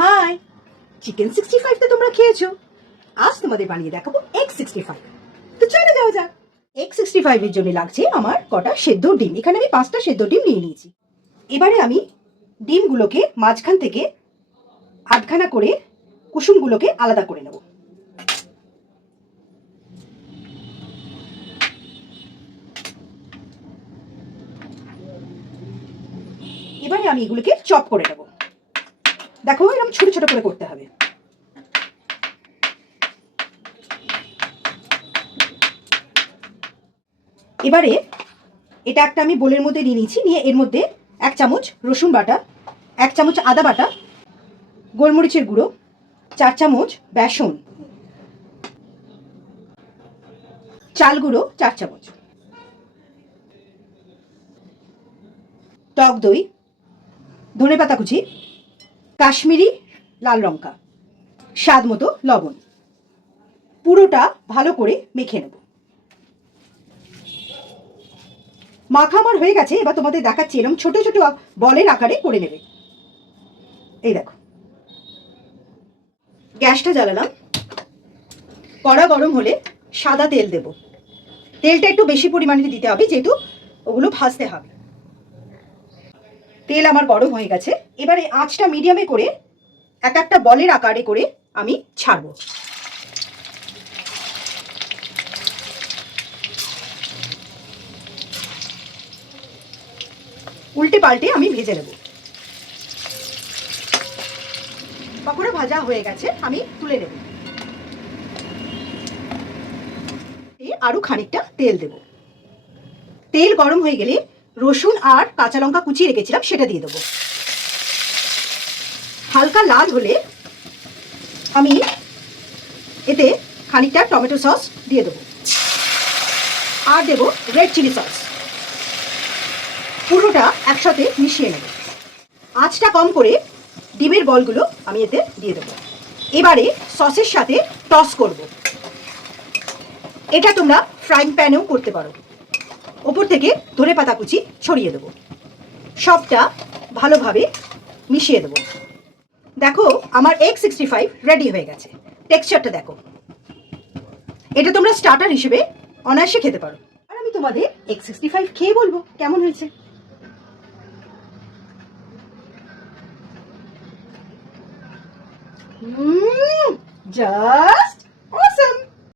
High, chicken 65 তো তোমরা খেয়েছো। আজ তোমাদের বানিয়ে দেখাবো এগ 65। তো চলে যাও যাক। এগ 65 এর জন্য লাগছে আমার কটা সেদ্ধ ডিম। এখানে আমি 5টা সেদ্ধ ডিম নিয়ে নিয়েছি। এবারে আমি ডিমগুলোকে মাঝখান থেকে আধখানা করে কুসুমগুলোকে আলাদা করে নেব। এবারে আমি এগুলোকে চপ করে নেব। দেখো এরকম ছোট ছোট করে করতে হবে। এবারে এটা একটা আমি বোলের মধ্যে নিয়ে নিয়েছি। নিয়ে এর মধ্যে 1 চামচ রসুন বাটা, 1 চামচ আদা বাটা, গোলমরিচের গুঁড়ো, 4 চামচ বেসন, চাল গুঁড়ো 4 চামচ, টক দই, ধনেপাতা কুচি, কাশ্মীরি লাল লঙ্কা, স্বাদ মতো লবণ। পুরোটা ভালো করে মেখে নেব। মাখা আমার হয়ে গেছে। এবার তোমাদের দেখাচ্ছি এরকম ছোট ছোট বলের আকারে করে নেবে। এই দেখো, গ্যাসটা জ্বালালাম। কড়া গরম হলে সাদা তেল দেব। তেলটা একটু বেশি পরিমাণে দিতে হবে, যেহেতু ওগুলো ভাজতে হবে। তেল আমার গরম হয়ে গেছে। এবারে আঁচটা মিডিয়ামে করে এক একটা বলের আকারে করে আমি ছাড়বো। উল্টে পাল্টে আমি ভেজে নেব। পকোড়া ভাজা হয়ে গেছে, আমি তুলে নেব। আরো খানিকটা তেল দেব। তেল গরম হয়ে গেলে রসুন আর কাঁচা লঙ্কা কুচিয়ে রেখেছিলাম সেটা দিয়ে দেবো। হালকা লাল হলে আমি এতে খানিকটা টমেটো সস দিয়ে দেবো আর দেবো রেড চিলি সস। পুরোটা একসাথে মিশিয়ে নেব। আঁচটা কম করে ডিমের বলগুলো আমি এতে দিয়ে দেবো। এবারে সসের সাথে টস করব। এটা তোমরা ফ্রাইং প্যানেও করতে পারো। ওপর থেকে ধনেপাতা কুচি ছড়িয়ে দেবো। সবটা ভালোভাবে মিশিয়ে দেবো। দেখো আমার এগ 65 রেডি হয়ে গেছে। টেক্সচারটা দেখো। এটা তোমরা স্টার্টার হিসেবে অনায়াসে খেতে পারো। আর আমি তোমাদের এগ 65 খেয়ে বলবো কেমন হয়েছে। জাস্ট